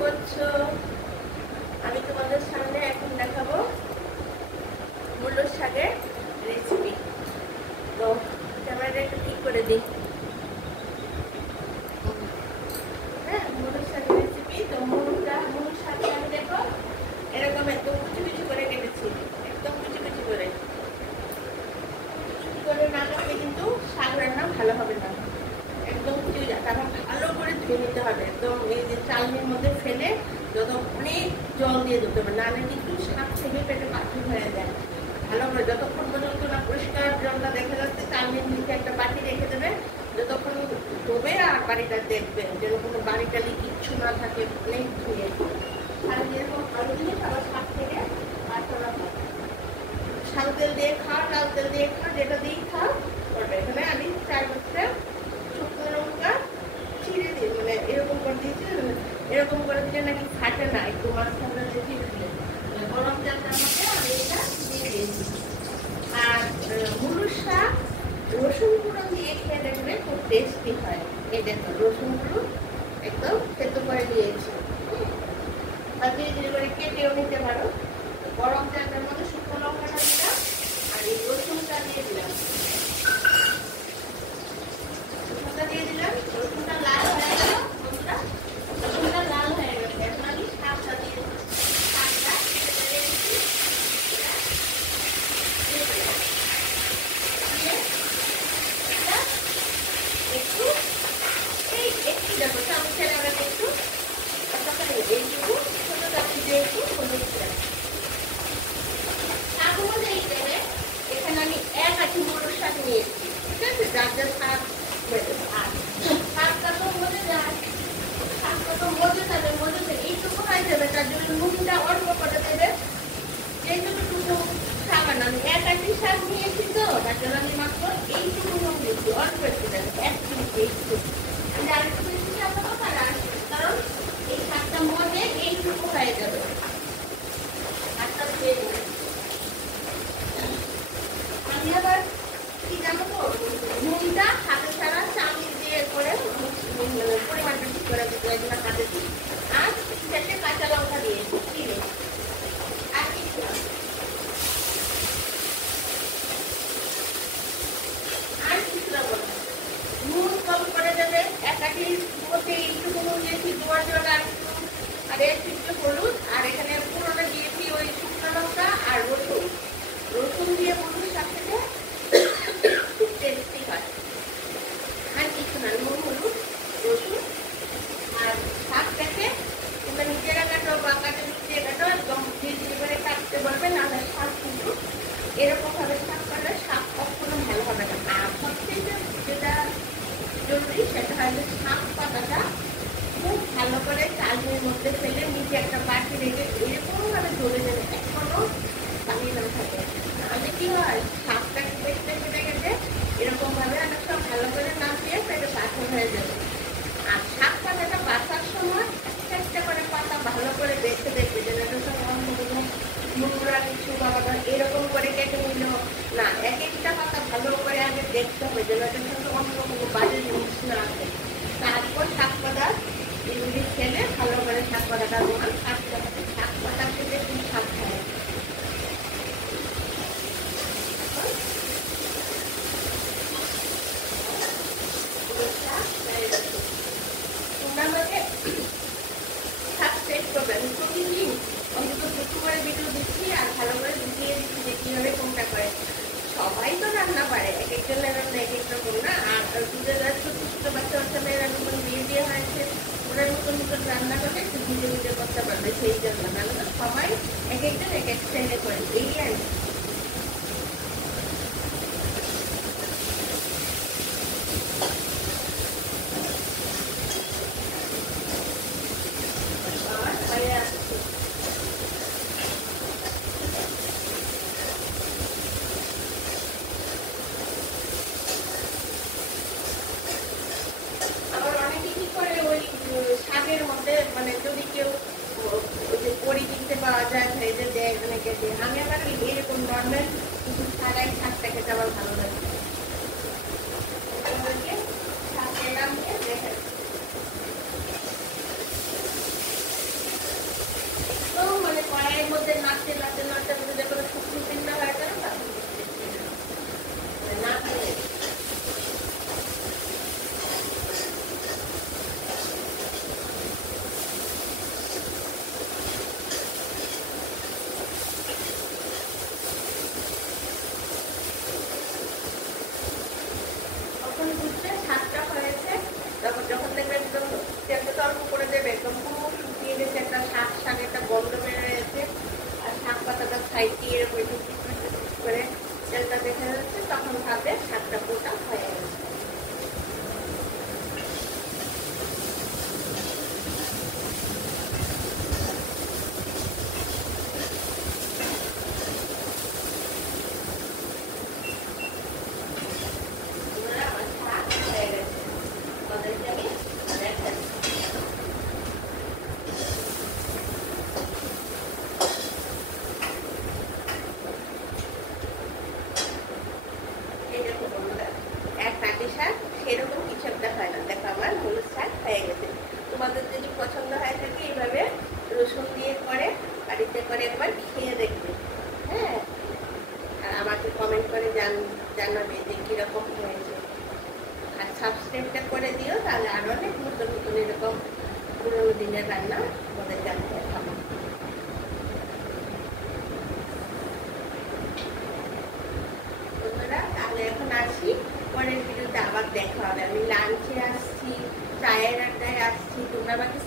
করছো? আমি তোমাদের সামনে এখন দেখাবো মূলো শাকের রেসিপি। তো ক্যামেরাটা একটু ঠিক করে দিই। হ্যাঁ, মূলো শাকের রেসিপি। তো মূলো শাকটা আমি দেখো এরকম একদম কুচি কুচি করে কেটেছি, একদম কুচি কুচি করে না কাটলে কিন্তু শাক রান্না ভালো হবে না। একদম কুচি তারপর ভালো করে ধুয়ে নিতে হবে, একদম এই যে চালনির মধ্যে ফেলে যত অনেক জল দিয়ে দিতে হবে, নাহলে কিন্তু শাক থেকে পেটে পাখি হয়ে যায়। ভালো করে যতক্ষণ পর্যন্ত না পরিষ্কার জলটা দেখা যাচ্ছে চালনির নিচে একটা বাটি রেখে দেবে, যতক্ষণ ধোবে আর বাড়িটা দেখবে যেন কোনো বাড়িটালি কিচ্ছু না থাকে, অনেক ধুয়ে আর যেরকম আলু দিয়ে আবার শাক থেকে পাঁচটা সাদা তেল দিয়ে খাও, লাল তেল দিয়ে খাও, যেটা দিয়েই খাও করবে। এখানে আমি 4-5টা শুকনো লঙ্কা ছিঁড়ে দিই, মানে এরকম করে দিয়েছি, এরকম করে দিলে নাকি ফাটে না, একটু মাঝখানে চিড়ে দিলে। গরম তেলটা আমাকে আমি এটা দিয়ে দিয়েছি। আর মুলোর শাক রসুন গুঁড়ো দিয়ে খেয়ে দেখবে খুব টেস্টি হয়। এই দেখো রসুনগুলো একদম সেদ্ধ করে দিয়েছি, আর ধীরে ধীরে করে কেটেও নিতে পারো। গরম তেলের মধ্যে শুকনো লঙ্কাটা দিলাম আর এই রসুনটা দিয়ে দিলাম, রসুনটা লাল হয়ে গেল বন্ধুরা, রসুনটা লাল হয়ে গেছে। এখন আমি শাকটা দিয়ে শাকটা একটু একটু দেখো চামচের আমরা একটু এইটুকু ছোট চামচ দিয়ে একটু হলুদ দিলাম। এখানে আমি 1 আঁটি মূলোর শাক নিয়েছি, ঠিক আছে? যার যার শাক শাকটা তো মজে যায়, শাকটা তো মজে যাবে, মজে এইটুকু হয়ে যাবে। তার জন্য নুনটা অল্প করে দেবে, এইটুকু শাক না আমি 1 আঁটি শাক নিয়েছি, তো তার জন্য আমি মাত্র এইটুকু নুন দিয়েছি, অল্প একটু দেবে, 1 চিমটি একটু। আমি আরেকটু বেশি যাবো কারণ এই শাকটা মজে এইটুকু হয়ে যাবে। শাকটা ধুয়ে দেবে। আমি আবার কি জানো তো, নুনটা হাতে ছাড়া চামচ দিয়ে করে পরিমাণটা ঠিক করে দিতে হয় না, হাতে দিই। আর 4টে কাঁচা লঙ্কা দিয়েছি চিড়ে, আর কিছু আর কিছু দেবো না। নুন কম করে দেবে, 1 আঁটির মধ্যে এইটুকু নুন দিয়েছি, জোয়ার জল আর একটু হলুদ, আর এখানে পুরোটা দিয়েছি ওই শুকনো লঙ্কা আর রসুন। রসুন দিয়ে মূলোর শাক থেকে খুব টেস্টি হয়। আর কিছু না, নুন হলুদ রসুন আর শাকটাকে তোমরা নিজেরা কাটো বা কাটে দিয়ে কাটো, একদম ধীরে করে কাটতে বলবে, নাহলে শাক কিন্তু এরকম ভাবে শাক কাটলে শাক কখনো ভালো হবে না। আর সবচেয়ে যেটা জরুরি সেটা হয় যে শাক পাতাটা খুব ভালো করে চালনির মধ্যে ফেলে নিচে একটা বাটি রেখে এরকম ভাবে ধরে দেবে, এখনো পানি না থাকে। তাহলে কি হয়, শাকটা কেটে কেটে কেটে এরকম ভাবে আমরা সব ভালো করে নামিয়ে পেটে পাথর হয়ে যাবে। আর শাক পাতাটা বাছার সময় একটা করে পাতা ভালো করে দেখে দেখবে, যেন এটা সব অন্য কোনো নোংরা কিছু বা এরকম করে কেটে নিল না, এক একটা পাতা ভালো করে আগে দেখতে হবে যেন এটার সঙ্গে অন্য কোনো বাজে জিনিস না আছে। তারপর শাক পাতা এগুলি খেলে ভালো করে শাক পাতাটা রোমান শাক পাতা খেলে খুব শাক খায়। তোমরা আমাকে সাবস্ক্রাইব করবে, আমি প্রতিদিন অন্তত একটু করে ভিডিও দিচ্ছি আর ভালো করে বুঝিয়ে দিচ্ছি যে কীভাবে কোনটা করে। সবাই তো রান্না পারে, এক একজনের রান্না এক এক রকম না। আর দুধের ছোট ছোট বাচ্চা মেয়েরা নতুন বিয়ে দিয়ে হয়েছে, ওরা নতুন নতুন রান্না করলে একটু ধীরে ধীরে করতে পারবে, সেই জন্য। নাহলে তো সবাই এক একজন এক এক স্টাইলে করে, এই আর কি। শাকের মধ্যে মানে যদি কেউ পরি দিতে পাওয়া যায় ভেজে দেয় অনেকে দিয়ে, আমি আবার এরকম নর্মাল কিছু ছাড়াই শাকটা খেতে আমার ভালো লাগে। শাক নাড়তে নাড়তে নাড়তে যখন শুকনো চিন্তা হয়ে গেল তখন না বুঝবে শাকটা হয়েছে। তারপর যখন দেখবে একদম তেলটা তো অল্প করে দেবে, একদম পুরো শুকিয়ে গেছে, একটা শাক শাক একটা গন্ধ বেড়ে গেছে, আর শাক পাতাটা সাইড দিয়ে করে তেলটা দেখা যাচ্ছে, তখন ভাবে শাকটা পুরোটা হয়ে গেছে। সেরকম কিছু একটা হয় না। দেখো আমার হলুদ শাক হয়ে গেছে। তোমাদের যদি পছন্দ হয় থাকে এইভাবে রসুন দিয়ে করে বাড়িতে করে একবার খেয়ে দেখবে, হ্যাঁ, আর আমাকে কমেন্ট করে জানাবে যে কিরকম হয়েছে। আর সাবস্ক্রাইবটা করে দিও, তাহলে আরো অনেক নতুন নতুন এরকম পুরোনো দিনের রান্না আমাদের জানতে হবে। তাহলে এখন আসি, পরের ভিডিওতে আবার দেখা হবে। আমি লাঞ্চে আসছি, চায়ের আড্ডায় আসছি, তোমরা আমাকে